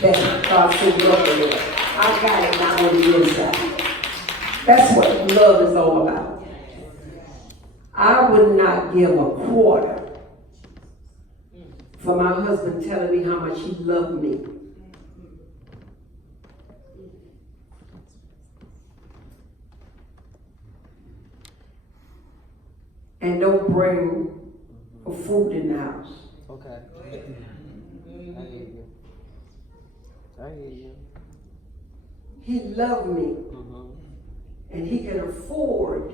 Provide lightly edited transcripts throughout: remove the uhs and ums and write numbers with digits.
That God so loved me. I got it now on the inside. That's what love is all about. I would not give a quarter for my husband telling me how much he loved me. And don't bring a food in the house. Okay. I hear you. I hear you. He loved me. And he can afford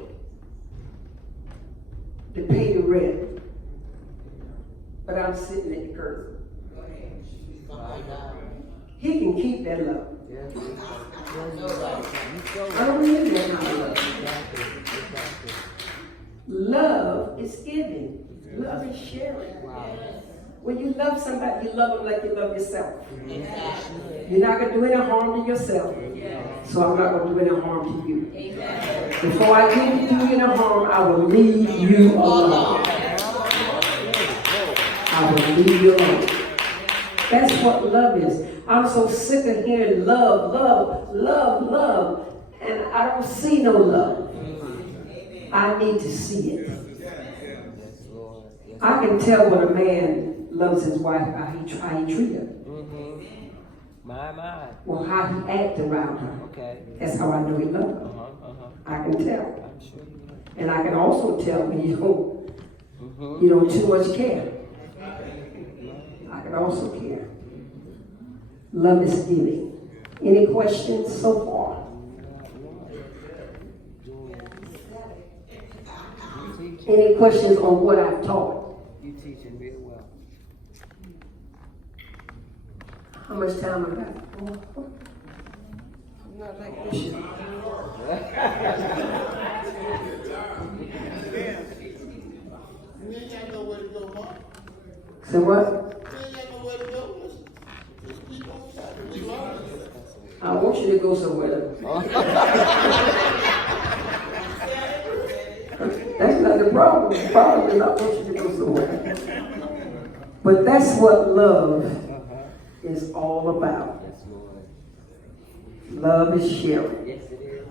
to pay the rent. But I'm sitting at the curb. He can keep that love. I don't need that kind of love. Love is giving. Love is sharing. When you love somebody, you love them like you love yourself. You're not going to do any harm to yourself. So I'm not going to do any harm to you. Before I get to do any harm, I will leave you alone. I will leave you alone. That's what love is. I'm so sick of hearing love, love, love, love. And I don't see no love. I need to see it. I can tell when a man loves his wife, how he treat her. My. Well, how he act around her. Okay. That's how I know he loves her. I can tell. I'm sure you will. And I can also tell when you don't too much care. I can also care. Love is giving. Any questions so far? Any questions on what I've taught? You teaching real well. How much time I got? I'm not like Bishop. So what? I want you to go somewhere. That's not the problem. The problem is I want you to go somewhere. But that's what love is all about. Love is sharing. Yes, it is.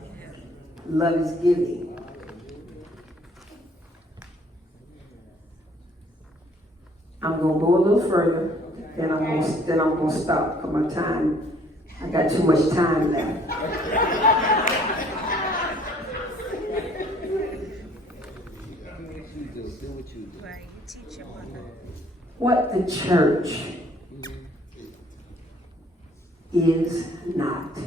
Love is giving. I'm gonna go a little further, then I'm gonna stop for my time. I got too much time left. Do what you do. Right, you teach your mother. What the church is not.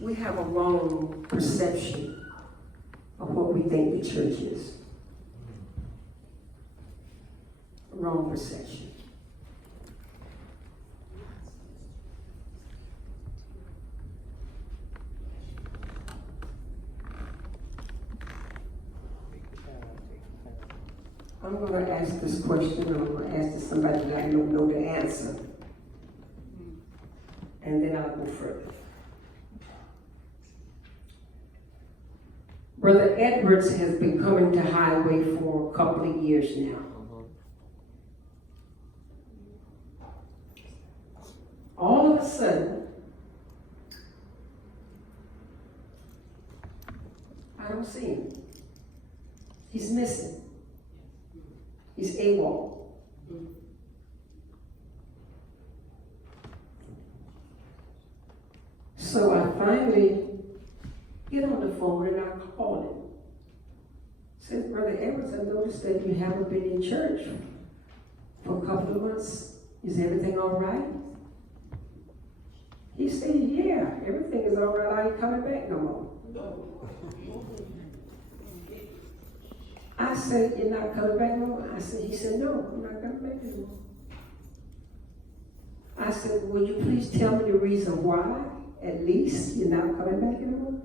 We have a wrong perception of what we think the church is. A wrong perception. I'm going to ask this question, and I'm going to ask to somebody that I don't know the answer. And then I'll go further. Brother Edwards has been coming to Highway for a couple of years now. All of a sudden, I don't see him. He's missing. He's AWOL. So I finally get on the phone and I call him. Said, Brother Edwards, I noticed that you haven't been in church for a couple of months. Is everything all right? He said, yeah, everything is all right. I ain't coming back no more. I said, you're not coming back no more? He said, no, I'm not coming back no more. I said, would you please tell me the reason why, at least, you're not coming back anymore?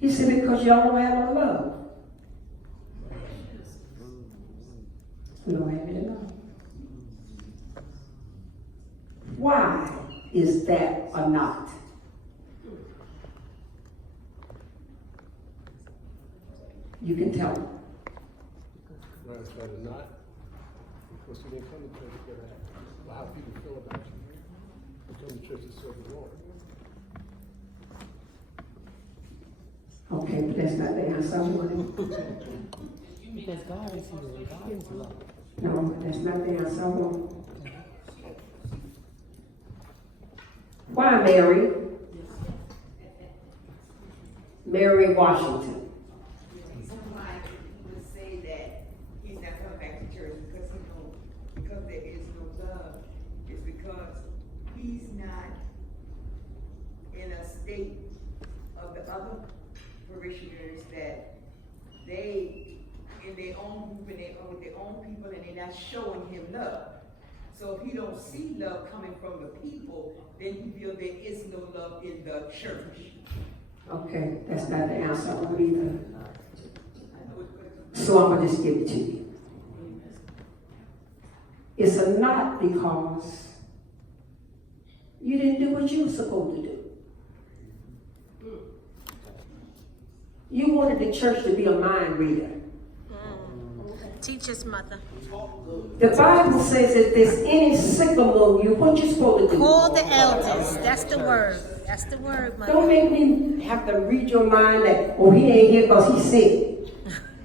He said, because y'all don't have no love. We don't have any love. Why is that or not? You can tell me. That is not because you didn't come to church to get a lot of church to serve the Lord. Okay, but that's not the answer I wanted. Because God is here. God is love. No, that's not the answer I want. Why Mary? Mary Washington. Somebody would say that he's not coming back to church because there is no love. It's because he's not in a state of the other parishioners that they, in their own group and with their own people, and they're not showing him love. So if he don't see love coming from the people, then he feels there is no love in the church. Okay, that's not the answer I want either. So I'm gonna just give it to you. It's a not because you didn't do what you were supposed to do. You wanted the church to be a mind reader. Teach us, mother. The Bible says if there's any sick among you, what you supposed to do? Call the elders. That's the word. That's the word, mother. Don't make me have to read your mind that, oh, he ain't here because he's sick.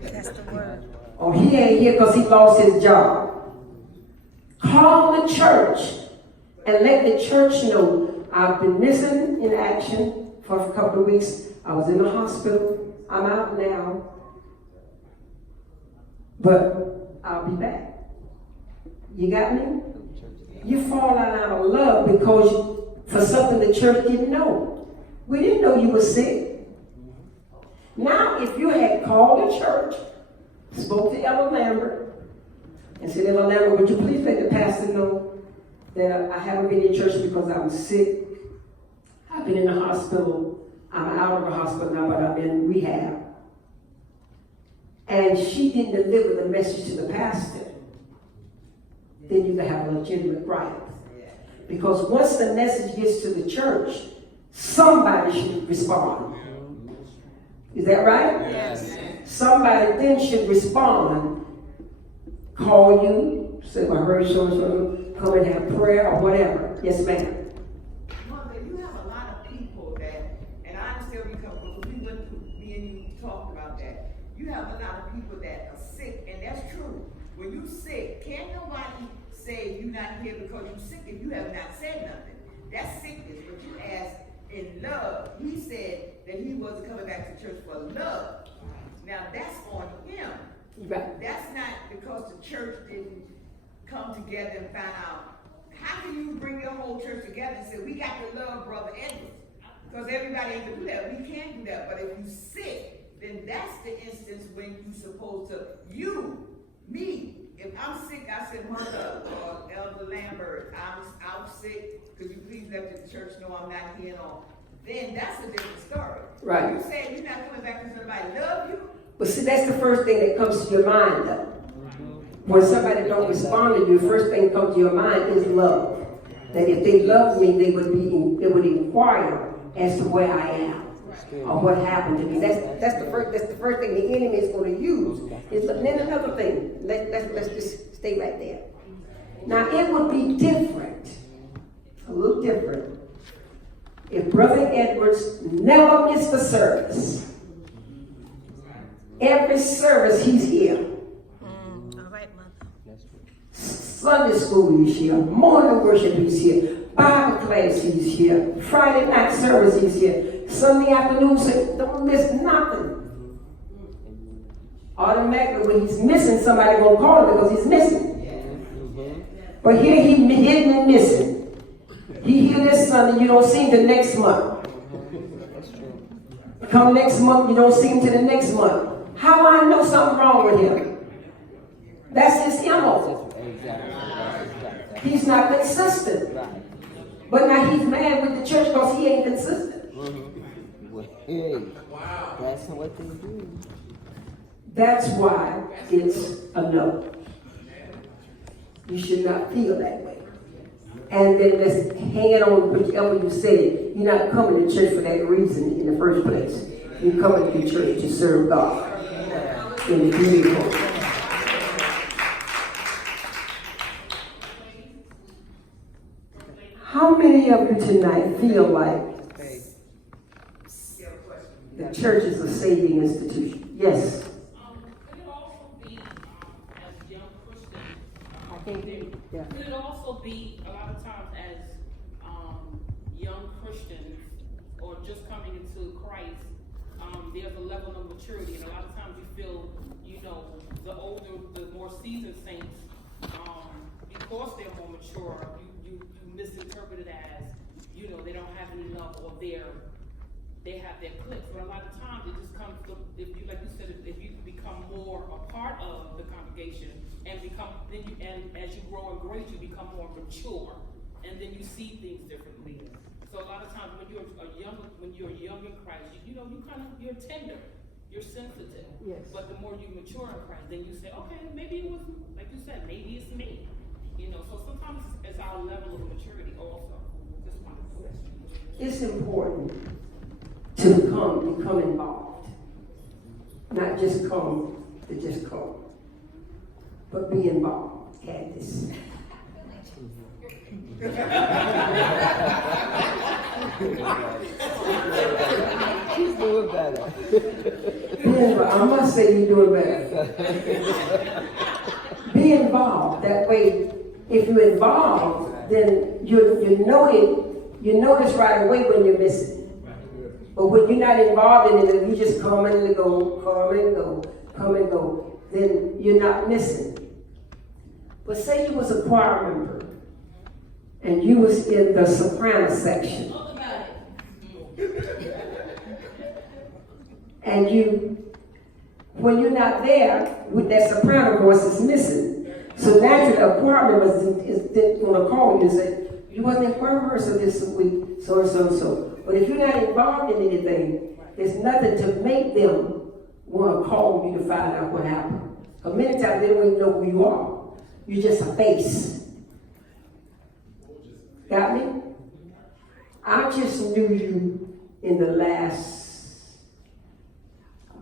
That's the word. Or he ain't here because he lost his job. Call the church and let the church know I've been missing in action for a couple of weeks. I was in the hospital. I'm out now. But I'll be back. You got me? You fall out of love because for something the church didn't know. We didn't know you were sick. Now, if you had called the church, spoke to Elder Lambert, and said, Elder Lambert, would you please let the pastor know that I haven't been in church because I'm sick. I've been in the hospital. I'm out of the hospital now, but I'm in rehab. And she didn't deliver the message to the pastor, then you can have a legitimate right. Because once the message gets to the church, somebody should respond. Is that right? Yes. Somebody then should respond, call you, say, well, I heard so-and-so, come and have prayer or whatever. Yes, ma'am. Mother, you have a lot of people that, and I understand where you come from, because we went through, me and you talked about that. You have a lot of people that are sick, and that's true. When you sick, can't nobody say you're not here because you're sick if you have not said nothing. That's sickness, but you asked in love. He said that he wasn't coming back to church for love. Now that's on him. Right. That's not because the church didn't come together and find out. How can you bring your whole church together and say, we got to love Brother Edwards? Because everybody ain't gonna do that. We can't do that. But if you sick, then that's the instance when you're supposed to, me, if I'm sick, I said, Mother or Elder Lambert, I'm out sick, could you please let the church know I'm not here and all? Then that's a different story. Right. You say you're not coming back because somebody love you. But see, that's the first thing that comes to your mind, though. When somebody don't respond to you, the first thing that comes to your mind is love. That if they love me, they would inquire as to where I am or what happened to me. That's the first thing the enemy is going to use. Then another thing. Let's just stay right there. Now it would be different, a little different, if Brother Edwards never missed a service. Every service he's here. All right, mother. Sunday school he's here. Morning worship he's here. Bible class he's here. Friday night service he's here. Sunday afternoon, don't miss nothing. Automatically, when he's missing, somebody gonna call him because he's missing. But here he hidden and missing. He here this Sunday, you don't see him the next month. Come next month, you don't see him till the next month. How I know something wrong with him? That's his MO. He's not consistent. But now he's mad with the church because he ain't consistent. Well, hey, that's what they do. That's why it's a no. You should not feel that way. And then let's hang it on whichever you said it. You're not coming to church for that reason in the first place. You're coming to church to serve God in the beautiful. How many of you tonight feel like the church is a saving institution? Yes. Could it also be, as young Christians, Yeah. could it also be a lot of times as young Christians or just coming into Christ, there's a level of maturity, and a lot of times you feel, the older, the more seasoned saints, because they're more mature, you misinterpret it as, they don't have any love, or they have their cliques. But a lot of times it just comes to, if you, like you said, if you become more a part of the congregation and as you grow in grace, you become more mature, and then you see things differently. So a lot of times when you're young in Christ, you're tender, you're sensitive. Yes. But the more you mature in Christ, then you say, okay, maybe it was, like you said, maybe it's me. So sometimes it's our level of maturity also. Just one question. It's important to become involved. Not just come to just come, but be involved, Candace. She's doing better. I must say you're doing better. Be involved. That way, if you're involved, then you notice right away when you're missing. But when you're not involved in it, and you just come and go, then you're not missing. But say you was a choir member, and you was in the soprano section. And when you're not there, with that soprano voice is missing. So naturally, a choir member is going to call you and say, you wasn't in choir rehearsal this week, so and so and so. But if you're not involved in anything, there's nothing to make them want to call you to find out what happened. Because many times they don't even know who you are. You're just a face. Got me? I just knew you in the last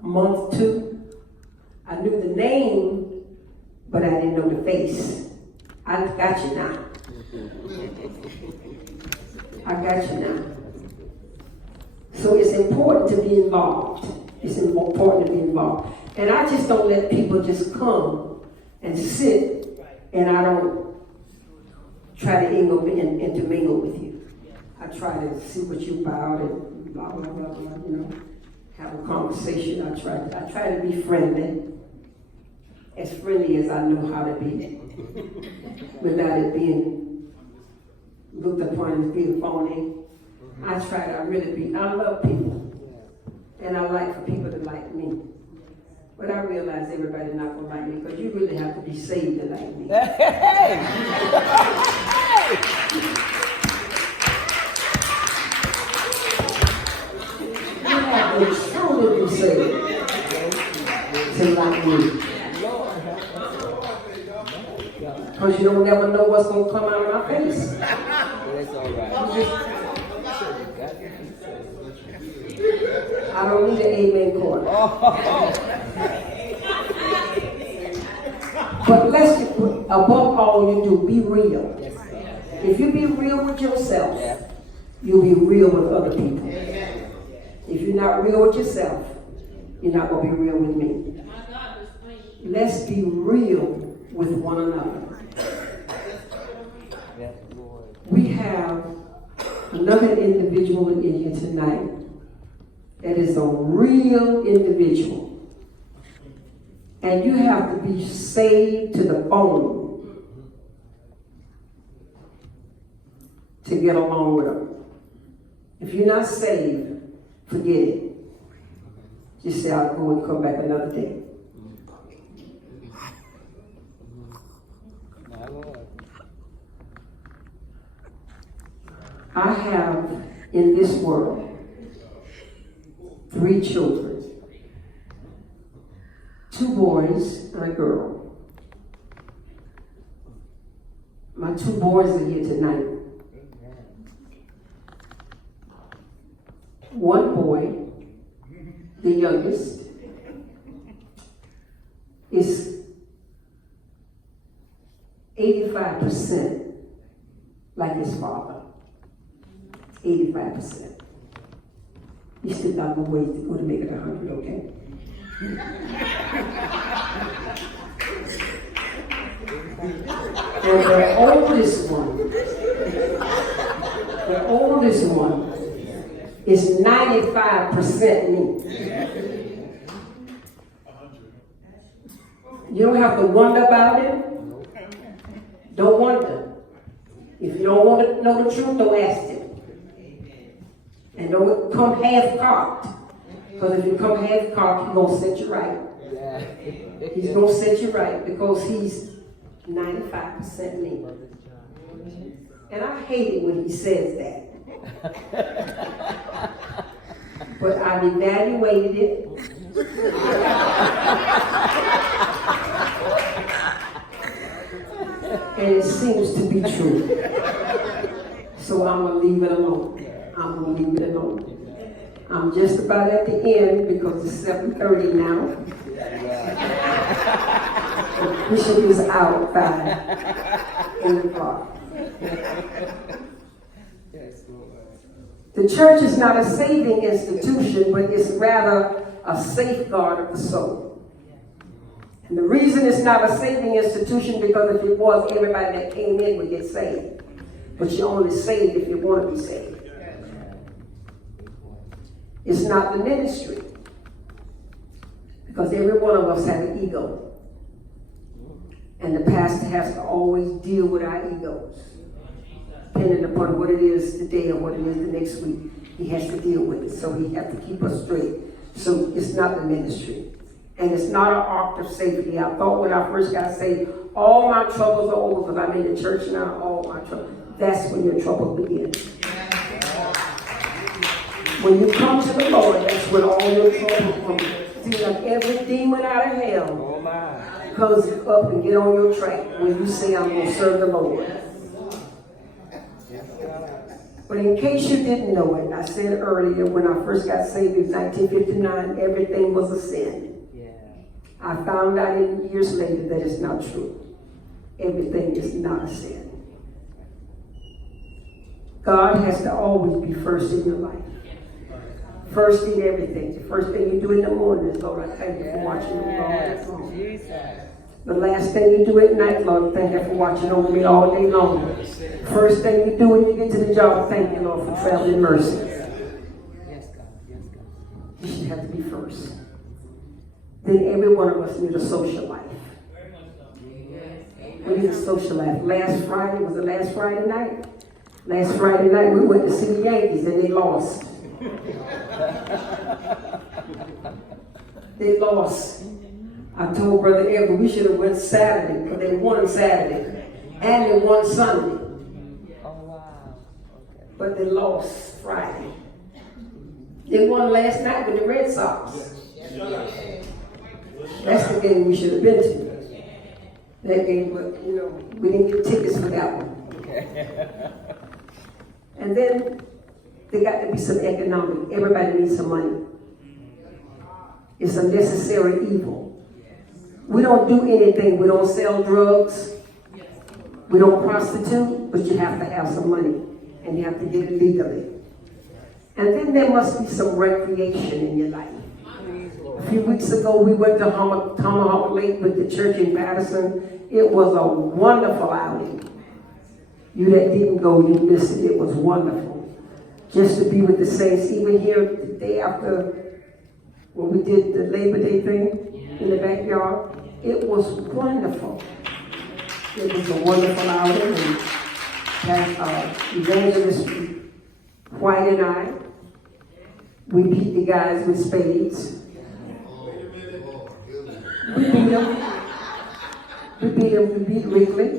month, 2. I knew the name, but I didn't know the face. I got you now. I got you now. So it's important to be involved. It's important to be involved. And I just don't let people just come and sit, and I don't try to intermingle with you. I try to see what you're about and blah, blah, blah, blah, have a conversation. I try to be friendly, as friendly as I know how to be, without it being looked upon as being phony. I love people, and I like for people to like me. But I realize everybody's not going to like me, because you really have to be saved to like me. You have to truly be saved to like me. Because you don't never know what's going to come out of my face. That's all right. I don't need an amen chord. But above all you do, be real. If you be real with yourself, you'll be real with other people. If you're not real with yourself, you're not going to be real with me. Let's be real with one another. We have another individual in here tonight that is a real individual. And you have to be saved to the bone to get along with them. If you're not saved, forget it. Just say, I'll go and come back another day. My Lord. I have in this world 3 children, 2 boys and a girl. My 2 boys are here tonight. One boy, the youngest, is 85% like his father. 85%. You still got more ways to go to make it 100, okay? And the oldest one is 95% me. You don't have to wonder about it. Don't wonder. If you don't want to know the truth, don't ask it. And don't come half-cocked. Because if you come half-cocked, he's going to set you right. He's going to set you right because he's 95% me. And I hate it when he says that. But I've evaluated it. And it seems to be true. So I'm going to leave it alone. I'm going to leave it alone. I'm just about at the end because it's 7:30 now. The bishop is out by 8 o'clock. The church is not a saving institution, but it's rather a safeguard of the soul. And the reason it's not a saving institution because if it was, everybody that came in would get saved. But you're only saved if you want to be saved. It's not the ministry. Because every one of us has an ego. And the pastor has to always deal with our egos. Depending upon what it is today or what it is the next week, he has to deal with it. So he has to keep us straight. So it's not the ministry. And it's not an ark of safety. I thought when I first got saved, all my troubles are over because I'm in the church now, all my troubles. That's when your troubles begin. When you come to the Lord, that's when all your troubles come. See, like every demon out of hell comes up and get on your track when you say, I'm going to serve the Lord. But in case you didn't know it, I said earlier, when I first got saved in 1959, everything was a sin. I found out years later that it's not true. Everything is not a sin. God has to always be first in your life. First in everything. The first thing you do in the morning is, Lord, I thank you for watching over me all day long. The last thing you do at night, Lord, thank you for watching over me all day long. First thing you do when you get to the job, thank you, Lord, for traveling mercy. You should have to be first. Then every one of us need a social life. We need a social life. Last Friday was the last Friday night. Last Friday night we went to see the Yankees and they lost. They lost. I told Brother Edward we should have went Saturday because they won Saturday and they won Sunday. Oh wow. Okay. But they lost Friday. They won last night with the Red Sox. That's the game we should have been to. That game, but we didn't get tickets for that one. Okay. And then there got to be some economic. Everybody needs some money. It's a necessary evil. We don't do anything. We don't sell drugs. We don't prostitute, but you have to have some money. And you have to get it legally. And then there must be some recreation in your life. A few weeks ago, we went to Tomahawk Lake with the church in Patterson. It was a wonderful outing. You that didn't go, you missed it. It was wonderful. Just to be with the saints, even here the day after when we did the Labor Day thing in the backyard. It was wonderful. It was a wonderful outing. And Evangelist White and I, we beat the guys with spades. We beat them. We beat Wrigley.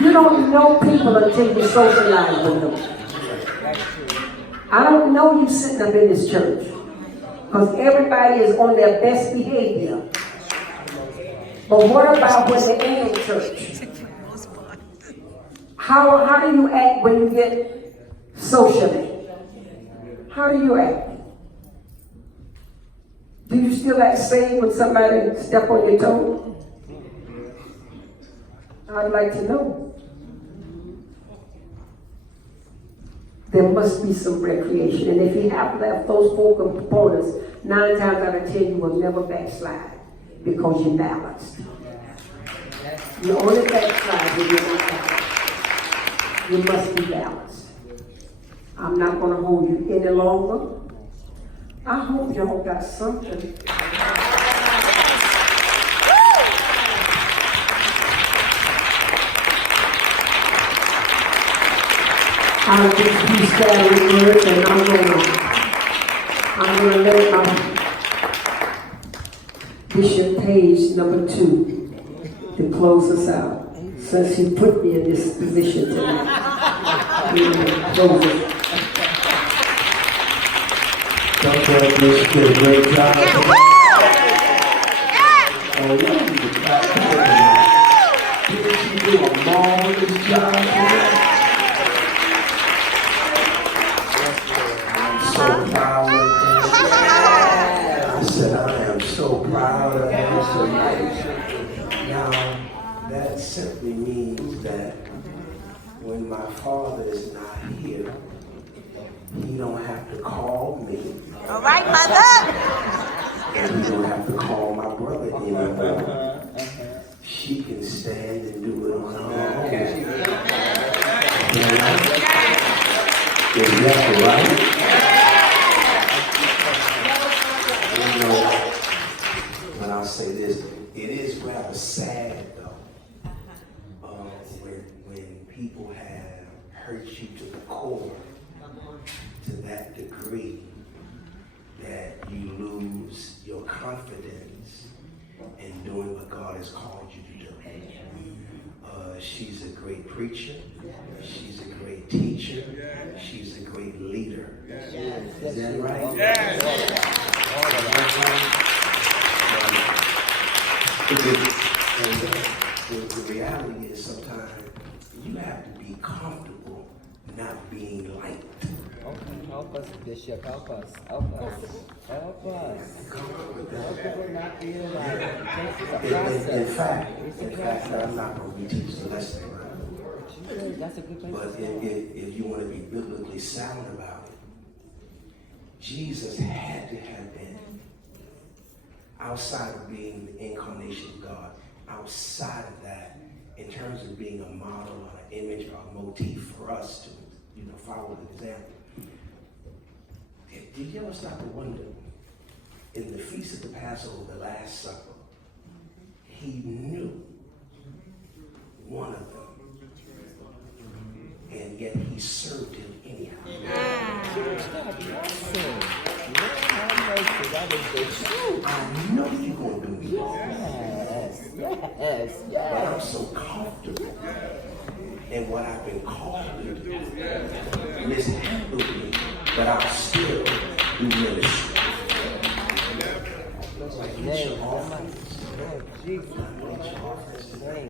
You don't know people until you socialize with them. I don't know you sitting up in this church because everybody is on their best behavior. But what about when they're in the church? How do you act when you get socially? How do you act? Do you still act same when somebody step on your toe? I'd like to know. There must be some recreation. And if you have left those 4 components, 9 times out of 10 you will never backslide because you're balanced. You only backslide when you're not balanced. You must be balanced. I'm not going to hold you any longer. I hope y'all got something. I'll just be staring words and I'm gonna let Bishop Page number 2 to close us out. Since he put me in this position tonight. Close it. Dr. Bishop did a great job. Didn't she do a marvelous job? So proud of her. I said, I am so proud of her tonight. Now, that simply means that when my father is not here, he don't have to call me. All right, mother. And he don't have to call my brother anymore. She can stand and do it on her own. Is that right? But I'll say this, it is rather sad though, when people have hurt you to the core, to that degree that you lose your confidence in doing what God has called you to do. She's a great preacher, she's a great teacher, she's a great leader. Is that right? The reality is sometimes you have to be comfortable not being liked. Okay, help us, Bishop. Help us. Help us. Help us. Comfortable not being right. In fact, I'm not going to teach the lesson around. That's a good place. But if you want to be biblically sound about it, Jesus had to have been outside of being the incarnation of God, outside of that, in terms of being a model or an image or a motif for us to, follow the example. Did you ever stop to wonder, in the Feast of the Passover, the Last Supper, he knew one of them, and yet he served him anyhow. I know you're going to do me wrong. Yes. But I'm so comfortable in what I've been called to do. Mishandled me, but I'll still do ministry. Like, get your offerings. Get your offerings today.